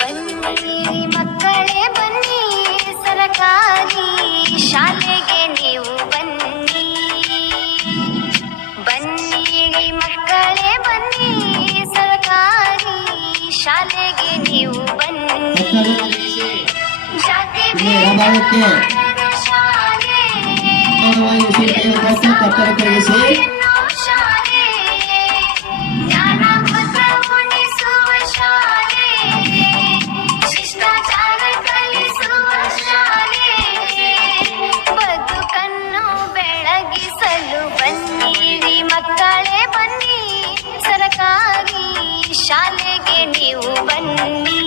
ಬನ್ನಿ ಮಕ್ಕಳೇ ಬನ್ನಿ, ಸರಕಾರಿ ಶಾಲೆಗೆ ನೀವು ಬನ್ನಿ. ಬನ್ನಿ ಮಕ್ಕಳೇ ಬನ್ನಿ, ಸರಕಾರಿ ಶಾಲೆಗೆ ನೀವು ಬನ್ನಿ. ಜಾತಿ ಶಾಲೆ, ಜ್ಞಾನ ಉಣಿಸುವ ಶಾಲೆ, ಶಿಷ್ಟಾಚಾರ ಕಲಿಸುವ ಶಾಲೆ, ಬದುಕನ್ನು ಬೆಳಗಿಸಲು ಬನ್ನಿರಿ ಮಕ್ಕಳೇ ಬನ್ನಿ, ಸರಕಾರಿ ಶಾಲೆಗೆ ನೀವು ಬನ್ನಿ.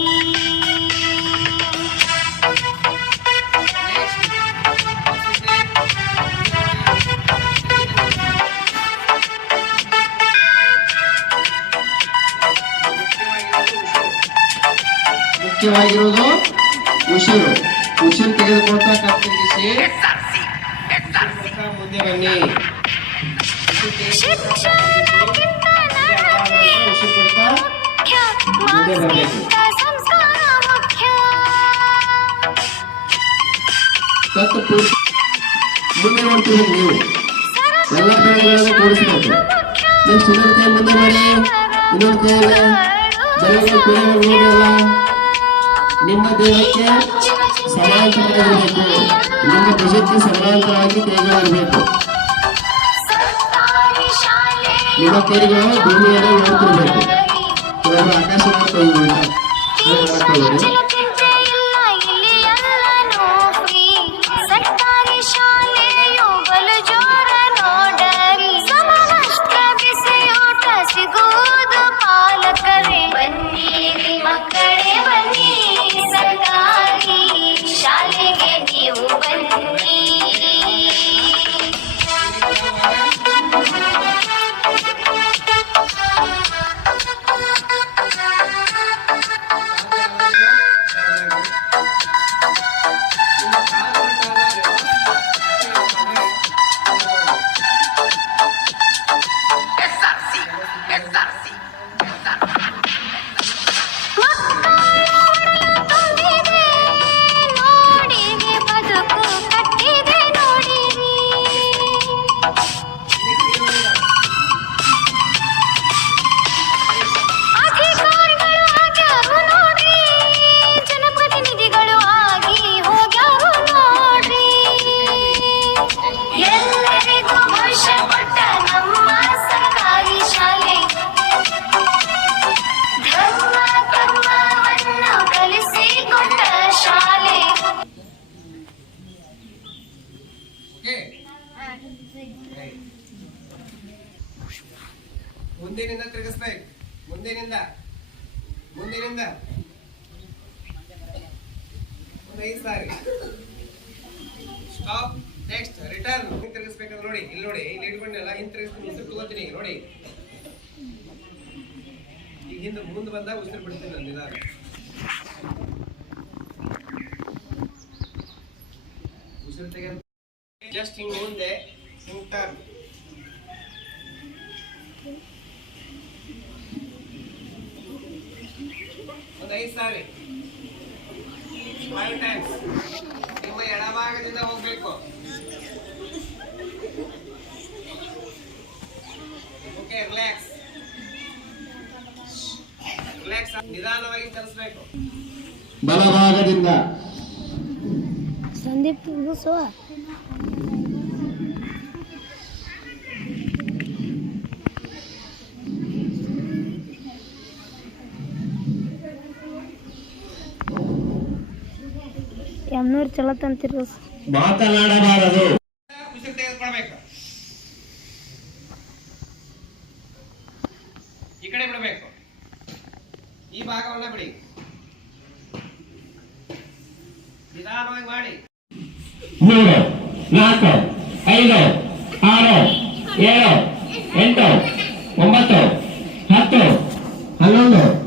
ಮುಖ್ಯವಾಗಿರುವುದು ಉಸಿರು. ಉಸಿರು ತೆಗೆದುಕೊಳ್ತಾ ಕತ್ತರಿಸಿ ಮುಂದೆ ಬನ್ನಿ. ಉಸಿರು ಕೊಡ್ತಾ ಮುಂದೆ ಬರಬೇಕು. ಮುಂದೆ ನೋಡ್ತೀವಿ ನೀವು ಎಲ್ಲ ಪ್ರಾಣಿಗಳನ್ನು ಕೂಡಿಸಬೇಕು. ನೀವು ಸುಂದರತೆಯ ಮುಂದೆ ಮಾಡಿ, ಇನ್ನೊಂದು ಕೈಯಲ್ಲಿ ಬೆಳಗ್ಗೆ ನೋಡಿಲ್ಲ. ನಿಮ್ಮ ದೇಹಕ್ಕೆ ಸಮಾಂತರವಾಗಿರಬೇಕು, ನಿಮ್ಮ ಭುಜಕ್ಕೆ ಸಮಾಂತರವಾಗಿ ಕೈಗಳಿರಬೇಕು. ನಿಮ್ಮ ಕೈಗಳು ಭೂಮಿಯನ್ನು ನೋಡ್ತಿರ್ಬೇಕು. ಆಕಾಶ ಮುಂದಿನಿಂದ ತಿರುಗಿಸ್ಬೇಕು. ಮುಂದಿನಿಂದ ಮುಂದಿನಿಂದ ಒಂದು 5 ಸಾರಿ ಸ್ಟಾಪ್. Next return. ತಿರುಗಿಸ್ಬೇಕಂದ್ರೆ ನೋಡಿ, ಇಲ್ಲಿ ನೋಡಿ, ಇಲ್ಲಿ ಇಟ್ಕೊಂಡೆಲ್ಲ ಹಿಂದೆ ತಿರುಗಿಸ್ತೀನಿ. ಉಸಿರು ತಗೋತೀನಿ. ಈಗ ನೋಡಿ, ಈಗ ಹಿಂದೆ ಮುಂದೆ ಬಂದಾಗ ಉಸಿರು ಬಿಡ್ತೀನಿ ನಾನು ನಿಧಾನ. ಉಸಿರು ತೆಗೆದು ಜಸ್ಟ್ ಹಿಂಗೆ ಮುಂದೆ ಹಿಂಗೆ ಟರ್ನ್. ಒಂದು 5 ಸಾರಿ 5 ಟೈಮ್ಸ್. ನಿಮ್ಮ ಎಡಭಾಗದಿಂದ ಹೋಗ್ಬೇಕು. Okay, relax relax. ನಿಧಾನವಾಗಿ ಕಲಿಸ್ಬೇಕು. ಬಲಭಾಗದಿಂದ ಸಂದೀಪ್ ಎಮ್ನೂರು ಚಲೋ ತಂತಿರು. ಮಾತನಾಡಬಾರದು. ಉಸಿರು ತೆಗೆದುಕೊಳ್ಬೇಕು. ಈ ಕಡೆ ಬಿಡಬೇಕು. ಈ ಭಾಗವನ್ನ ಬಿಡಿ. ನಿಧಾನವಾಗಿ ಮಾಡಿ. 3 4 5 6 7 8 9 10 11